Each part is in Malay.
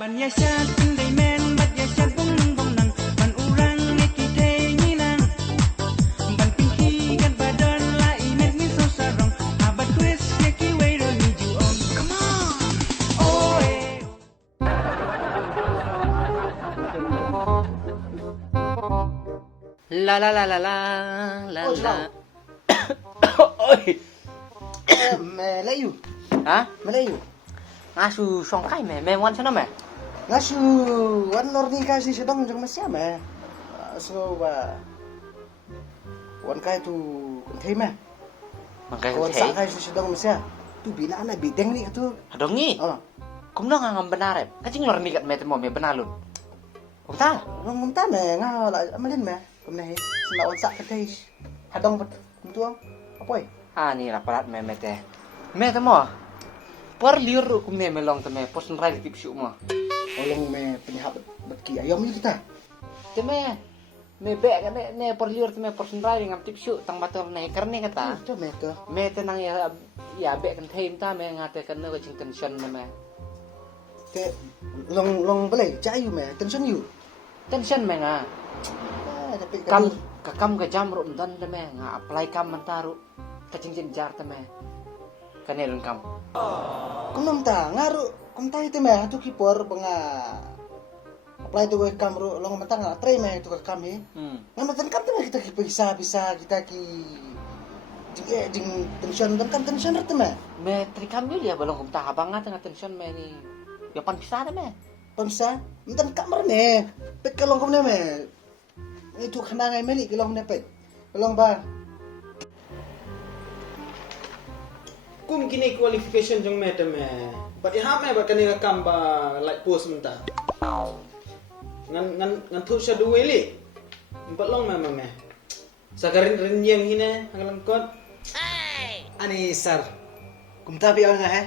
Banyasyat inday men badyasyat bong bong nang ban urang nekitay nginang ban pinky kan badon la imet mi so sarong abad quiz neki wairo ni juong come on oh eh La la la la la la Oh, la. Oi. Oi. Melayu. Hả? Melayu. Ngasu song kai me wan sana me. Ngasu wan norni kasi sedang jong masya me. So ba wan kai tu kun thei me. Makai Wan thế. sa kai sedang masya. Tu bina na bideng ni tu. Adong ni. Oh. Kum no ngam benar eh. Kacing lor ni kat me temo me benar lun. Kum ta. Ngom ta me nga la amalin me. Kum nahi. Sna wan sa ka thei. Hadong pat kum tu apoi. Ah ni raparat me me te. Me temo. Por liur kum me melong te me posen rai tip syu mo. Olong me penyahat bat ki ayam ni kita. Te me be ka ne por liur te me posen rai ngam tip syu tang bator nei karne kata. Tu me tu. Me te nang ya be kan theim ta me ngate kan no ching tension me. Te long belai cayu me tension you. Tension me nga. Tapi Kam ka kam ka jam ro dan te me nga apply kam mentaru ka cincin jar te me. Kanelun kam. Kunum ta ngaru kum ta itu meh tu kipor banga apply tu kam ro long mentang nga try meh tu kami ngamatan kam tu kita bisa kita ki jing tension dan kam tension rete meh Me tri kam yul ya balong kum ta habang nga tengah tension me ni. Ya pan pisah te me. pemsa mentan kamar meh pek kalong kum ne meh itu kena ngai meli kalong ne pek kalong ba Kum kini qualification jong me teme. But iha me ba kani ngakam ba like post menta. Ngan thu sha duwe li. Impat long me me. Sakarin renyeng hine hangalang kot. ani sar kum ta bi nga he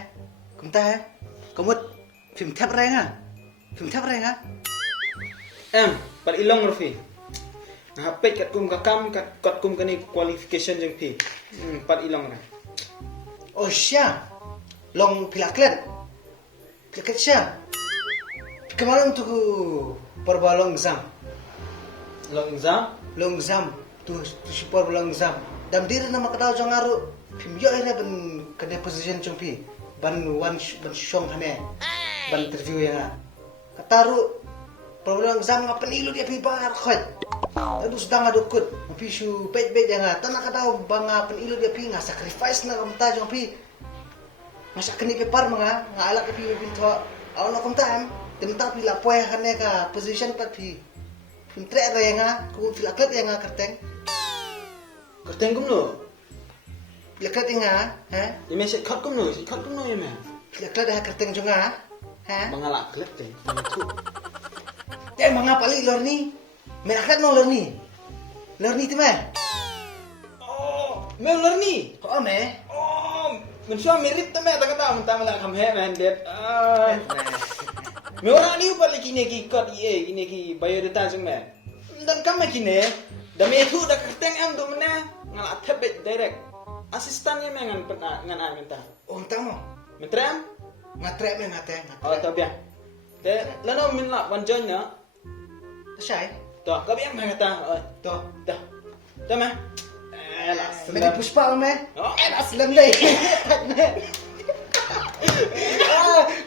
kum ta he komut phim thap rai nga Em, pat ilong rofi. Nah pek kat kum kakam kat kum kani qualification jong pi. Pat ilong na. oh sya long pilaklet sya kemarin tu perbalong zam Long exam. long zam tu super long zam dam diri nama kadau jong aru pim yo ere ban kene position jong pi ban shong hane ban interview ya kataru problem zam ngapen ilu dia pi bar khot aduh sedang adukut pi shu pej ya tanah kadau banga pen ilu dia pi nga sacrifice na kamta jong pi masa kini pepar mga nga alak pi binto aw na kamta temta pi la poe hane ka position pat pi pintre re nga ku filaklet ya nga kerteng Kerteng kum no. filaklet nga ha Yeme set kat kum no, yeme. filaklet ha kerteng jonga ha Bangalak klet te. Thu. eh mga pali lor ni meraklet no lor ni time Oh, me ular ni. oh me Oh, men suami mirip tu me tak kata mentang melak kam he man det. Me orang ni upal kini ki kot kini ki biodata jeng me. Dan kam kini da me thu da kerteng am tu mena ngalak tebet direct. Asistannya me ngan ai mentah. oh tamo Mentram? ngatre me ngate Oh, tak biar. Te lana min la wan jon na. sai Tu, ka biar me kata. Oh, to dah. Dah me. Lah, me di puspa me Oh, aslam dai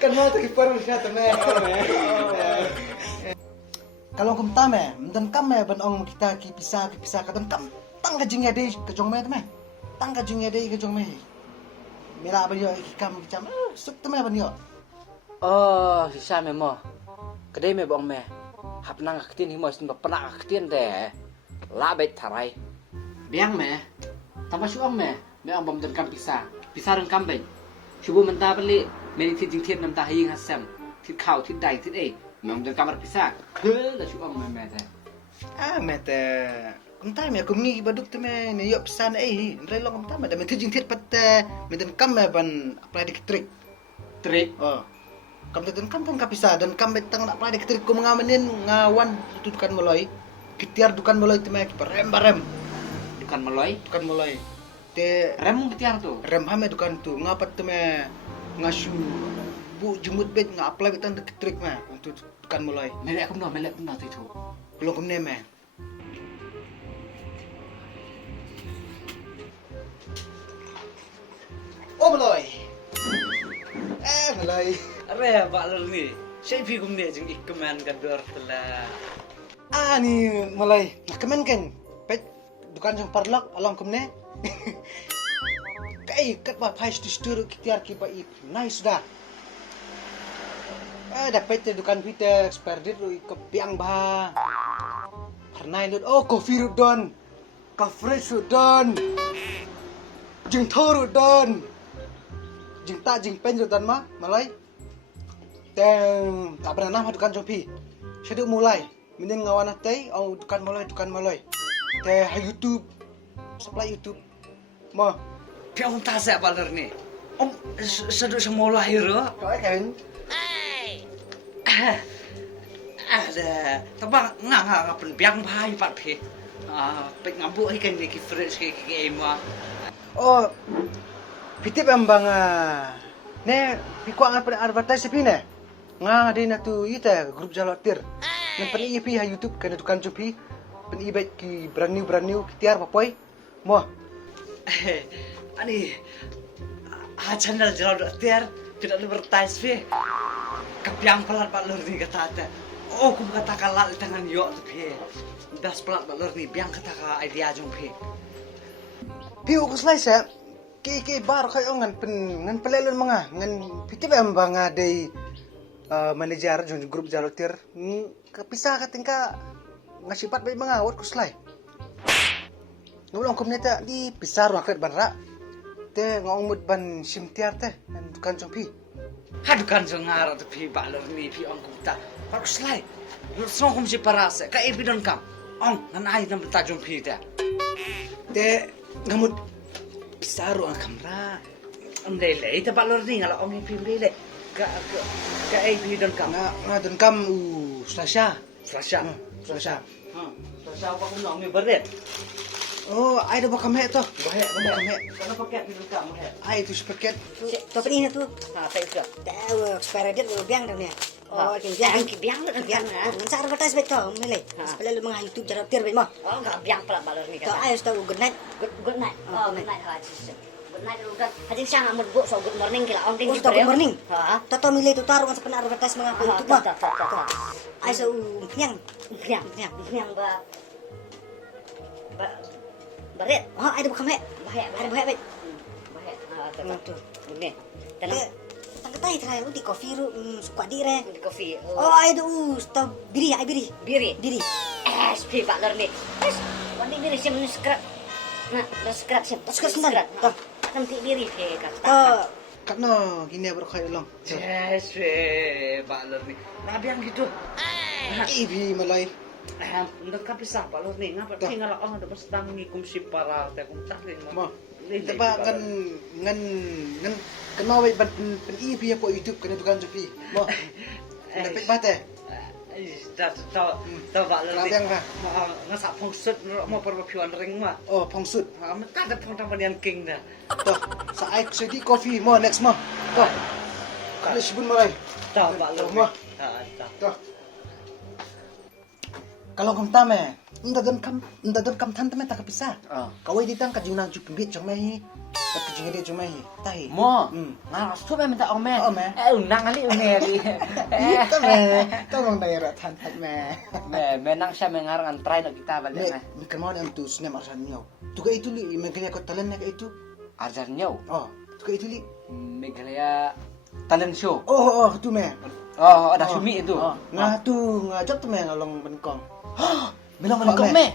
kan mau tu kipar me kata me kalau kum tame dan kam me ban ong kita ki pisah kadang kam tang ka jing ade ke jong me tame tang ka jing ade ke jong me mera ba yo ki kam ki cham suk tame ban yo Oh, sisa me mo. Kedai me bong me. Hap nang aktin himo sin pernah aktin de. La bet tharai. Biang me. Tama suang me. Me ang bom dan kam pisah. Pisah reng kam bet. Shubu menta beli. Me ni tin tin nam ta hing hasam. Tin khau tin dai tin e. Me om dan kamar pisah. He la suang me te. me te kum tame kum ni baduk tame ne yo pesan re long kum tame da me tu jing tit pat me dan kam me ban apply dik trick Trik. oh kam dan kam tang kapisa dan kam betang nak apply dik trick kum ngamenin ngawan tu dukan moloi kitiar dukan moloi tame ki barem Dukan meloy. dukan moloi te Rem ketiar tu. rem hame dukan tu ngapat tame ngasu bu jemut bet nga apply betan de trik mah untuk kan mulai. Melek aku no tu. Belum kum ne mah. Oh mulai. Mulai. Are balor ni. Saya pi kum ne jeng ikeman kador telah. Ni mulai. Kemen kan. Pet dukan jeng parlok along kum ne. Kai kat ba phai stur kitiar ki ba ip. Nice dah. Dapat dukan kita expert ru ke piang ba. Karena lut coffee ru don. Coffee ru don. Jeng thor ru don. Jeng pen ru don ma malai. Teng tak pernah nama dukan jopi. Seduk mulai. Mending ngawan tei au dukan mulai. Teh YouTube. Supply YouTube. Ma. Piang tak saya balor ni. Om seduk semula hero. Kau kan? Ada, tabang ngah penbiang bahai pat pe. Pek ngabu ikan ni fresh ke ema. Oh. Pitip ambang ne pikuang apa advertise pi ne. Nga di na tu ita grup jalotir. Nan pen pi ha YouTube kana dukan jupi. Pen ibet ki brand new kitiar papoy. Mo. Ani channel jalotir tidak advertise pe. Kepiang pelat balor ni kata ada. Oh, aku kata kalah di tangan yo tu pe. Das pelat balor ni biang kata ka idea jong pe. Piu ko slice ya. Ki bar kay ngan pelelon mga ngan pitip ambang day manager jong grup jalotir. Kapisa ka tingka ngasipat bay mga wat ko slide. Nulong komunita di pisar wakit banra. Te ngomud ban simtiar teh nan dukan jong pi. Hadukan sengar tu pi balor ni pi ong kumta. Pak slai. Lu song kum si parase ka ebi don kam. Ong nan ai nam tajung pi ta. Te ngamut pisaru ang kamera. Om lele ita balor ni ngala ong pi lele. Ka ebi don kam. Nga don kam Slasha. Slasha. Slasha. Slasha apa kum ong mi beret. Oh, ai dah bakam he to. Bahe. Kana paket pi don kam he. Ai tu sepaket. To peni tu. Tak ke. Tahu expired date biang dah ni. Oh, biang Ngan sa advertise bet to, mele. Sepele lu mga YouTube jarap tir bet mo. Oh, enggak biang pala balor ni To kan. ayos to good night. Good night. Oh, good night. Good night udah. Hajing siang amud bu so good morning kila ong ding Oh, to good morning. Ha. To mele tu taruh sa pena advertise mga YouTube mo. Ayos nyang. Yang baret. Oh, ay dah bakam he. Bahaya bet. Bahaya. Tu. Ini. Tanam Tangkatai try lu di coffee ru suka dire. di kopi. Oh, ay do to biri. Biri. Diri. SP balor ni. Wani biri sim scrap. Nah, dah scrap sim. Scrap sebentar. Toh. Nanti biri ke kata. To Katno gini baru kay long. Yes, balor ni. Nah biang gitu. Ibi malay. Ndak ka pisah balor ni ngapa Toh. ngala ong ada sedang ngikum si para te kum tak Mo. Taba ngan mawai ban pen ibi po YouTube kana dukan jupi. Mo. Dapat bate. Tahu balor ni. Yang ka. Ngasak pongsut mau perpiuan ring mah. Oh, pongsut. Mata ada pong tampanian king dah. To. Sa ai sedi coffee mo next mo. To. Kali sibun malay. Tahu balor Mo. Tak. To. Kalau kum tame, ndadon kam tan tame tak bisa. Kawai ditang ka junang jupimbit jomai. Tak jingin dia jomai. Tahi. Mo, ngang tu minta ong me. Ong me. Unang ali umeri. Tame. Tolong daerah tan me. Menang siya mengarang try na kita balik na. Me kemau am tu sinem arsan nyaw. Tuga itu li megaya ko talan na itu. Arjan nyaw. Oh, tuga itu li. Megalaya talent show. Oh, tu me. Oh, ada sumi itu. Nga tu ngajak tu me ngalong benkong. Bilang mana kau me?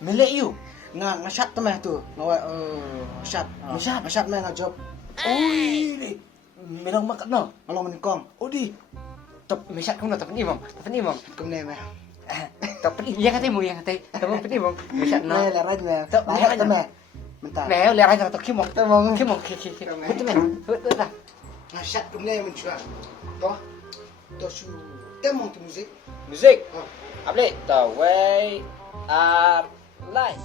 Melek you. Nga shot tu me tu. Ngawa shot. Shot me ngajak. Oi, bilang makan no. Ngalong benkong. Odi. Top mesak kau no top ni mong. Top ni mong. Kum ne me. Top ni yang kata mu yang kata. Top ni mong. Mesak no. Ne la raj me. Tok, Bahaya tu me. Mentar. Leo lihat aja top kimong. Kimong. Kimong. Betul men. Betul dah. Nga shot kum ne mencua. To. To su temong tu musik. Musik. Oh. Update the way our life.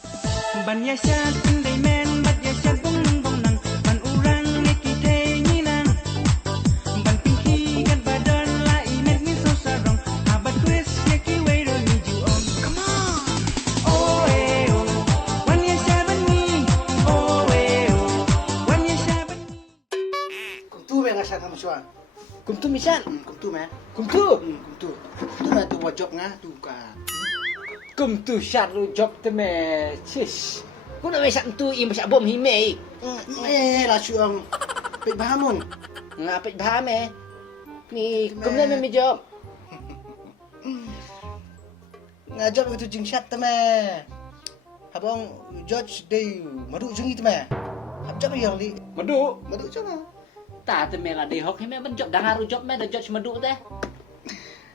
Ban ya shat indai men bat ya shat bong bong nang ban urang neki te ni nang ban ping Shan. Kum tu meh. Kum tu. Kum tu. Tu meh tu wajok ngah tu ka. Kum tu Shan lu job te me. Cis. Ku nak mesak tu im mesak bom hime. Lah syuang. Pek bahamun. Ngapit bah me. Ni kum na me job. Ngajak itu jingshat te meh. Habang George day madu jengi te meh. Habjak yang li. Madu. Madu jangan. Ta te me la de hok hime ben job dangar job me da job madu te.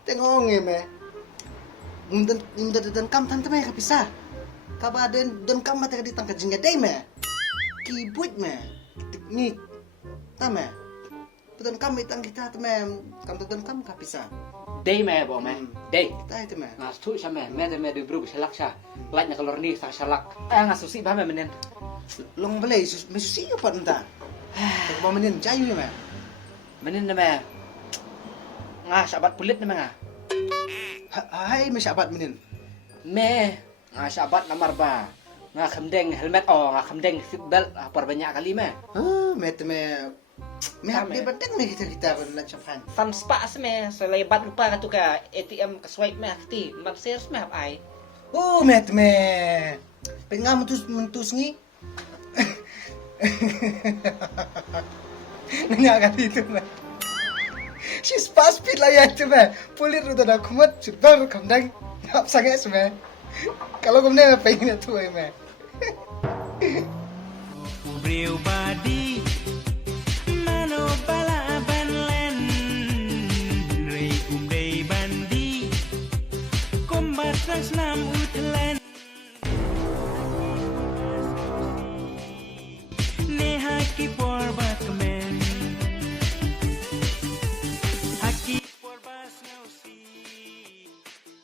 Tengok nge meh. Munda kam tan te meh kapisa. Kaba dan kam mata di tangka jingga day meh. Kibut meh. Ni. Ta meh. Dan kam itang kita te meh. Kam dan kam kapisa. Day me bo me. Day. Ta itu meh. Ngas tu sa me te me de bru salak sa. Like na kalor ni sa salak. Ngas susi bah me menen. Long balai mesusi apa entah. Kau menin cayu ya meh. Menen na me. Ngas sabat pulit na me nga. Hai mesabat menin. Me. Ngas sabat namar ba. Nga kemdeng helmet nga kemdeng seat belt par banyak kali me. Met me. Me hab di bandeng me kita nak capan. Fan spa me selebat lupa ka tu ka ATM ka swipe me akti. Mat sales me hab ai. Met me. Pengam mentus ni. Nanya kali itu meh. She's fast speed lah ya itu meh. Pulir udah dah kumat, sudah kamdang. Ngap sangat semeh. Kalau kamdang pengen itu meh. Ubreu badi mano bala banlen rei umrei bandi kombat nam utlen neha ki porbat kemen haki porbas ngausi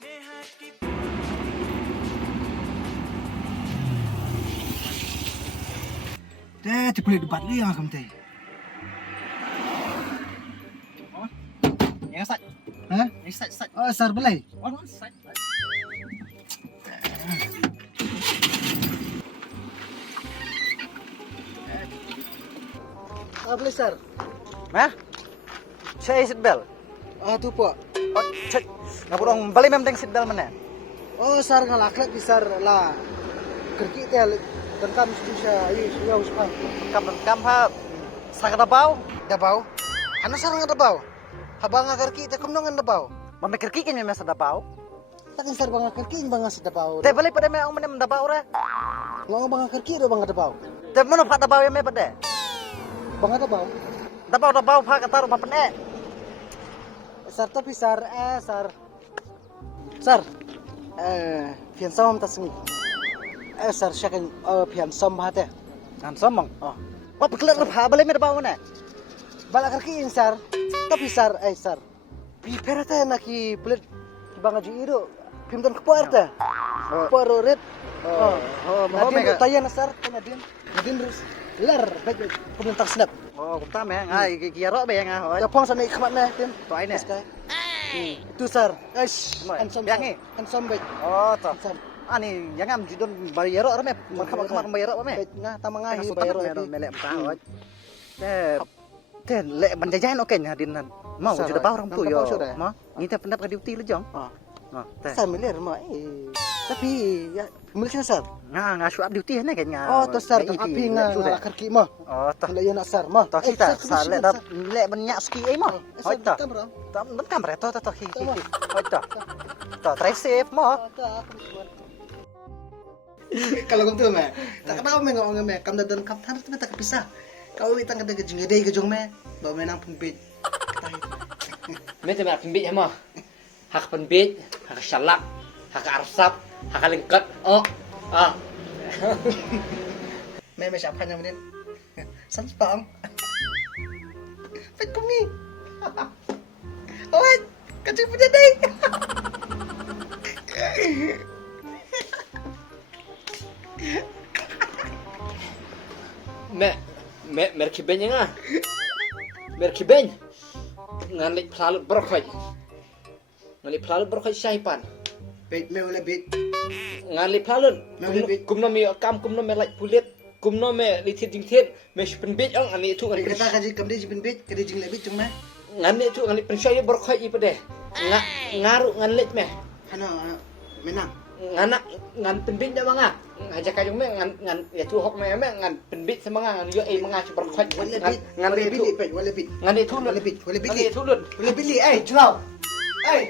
neha ki Dah terpelik debat ni yang kamu teh. Yang sat. Hah? Yang sat. Oh, sar belai. Sat. Boleh sar. Hah? Saya seat belt. Tu po. Oh, cek. Ngapur orang balik memang seat belt mana? Oh, sar ngalaklat di sar lah. Kerki teh dan kam bisa ya usah. Kam ha sangat dabau. Dabau. Ano sar dabau? Habang kerki teh kum nang dabau. Mamay kerki kan memang sa dabau. Takin sar bang kerki bang sa dabau. Te balik pada memang mana dabau ra. Ngong bang kerki do bang dabau. Te mana pak dabau yang me pada? Bang dabau. Dabau pak kataru pa pen Sar tapi sar sar. Sar. Pian som tas ni. Sar syakan pian som ha teh. Kan somong. Oh. Wah pekelat pa balik me dabau mana? Bala kerki sar. Tapi sar sar. Pi perata naki pelit bang aji ido. Pimton kepuar teh. Kepuar red. Nadin tayan sar nadin. Nadin terus lar baik komentar snap. Oh, kumta me ngai kiaro be nga. Japong sana ikmat na tim. To ai ne. Itu sar. Eish. Ansom Biangi. Ansom baik. Oh, to. Ansom. Ani jangan jidon bayaro ra me. Makam bayaro me. Baik nga tamang nga hi Bayaro bayro. me melek pa oi. Te lek banjajan oke nya dinan. Mau sudah bau orang tu yo. Mau. Ni te pendap ka duty le jong. Te. Sar milir ma. Tapi ya milir sar. Nga suap duty ne kan nga. Oh, to sar api nga kerki mo. Oh, to. Kalau nak sar mo. To kita sar lek dap lek banyak ski ai mo. Oi to. Tam ro. Tam ben kamera to hi. Oi to. To try safe mo. Kalau kamu tu meh, tak tahu meh ngomong meh, kamu dan kamu harus tak pisah. Kau itang kata kejengedai kejong meh, bawa menang pembit. Me te me pimbit mo. Hak pembit, hak salak, hak arsap, hak lengket. Meh siapa yang menin? Sans pam. Pet kumi. Oh, kacau punya dai. Merkibenya nga. Merkibeny. Ngalik pelalut berkhoj. Ngalik pelalut berkhoj syahipan. Bet meh oleh bet. Ngalik pelalut. Kumno mi kam kumno me like pulit. Kumno me litit jingtit. Me spen bet ang ani itu Kata kaji kamu dia jipin bet, kada jing lebih cuma. ngan ni tu ngan pensaya berkhoi i pede ngaru ngan lek me Hana menang. ngan penbit dah manga aja kajung me ngan ya tu hok me ngan penbit semanga ngan yo manga berkhoi ngan Wala itu bili pe, wala bili. ngan itu lut Wala bili. ngan itu lut Wala bili ai, jelau. Ai.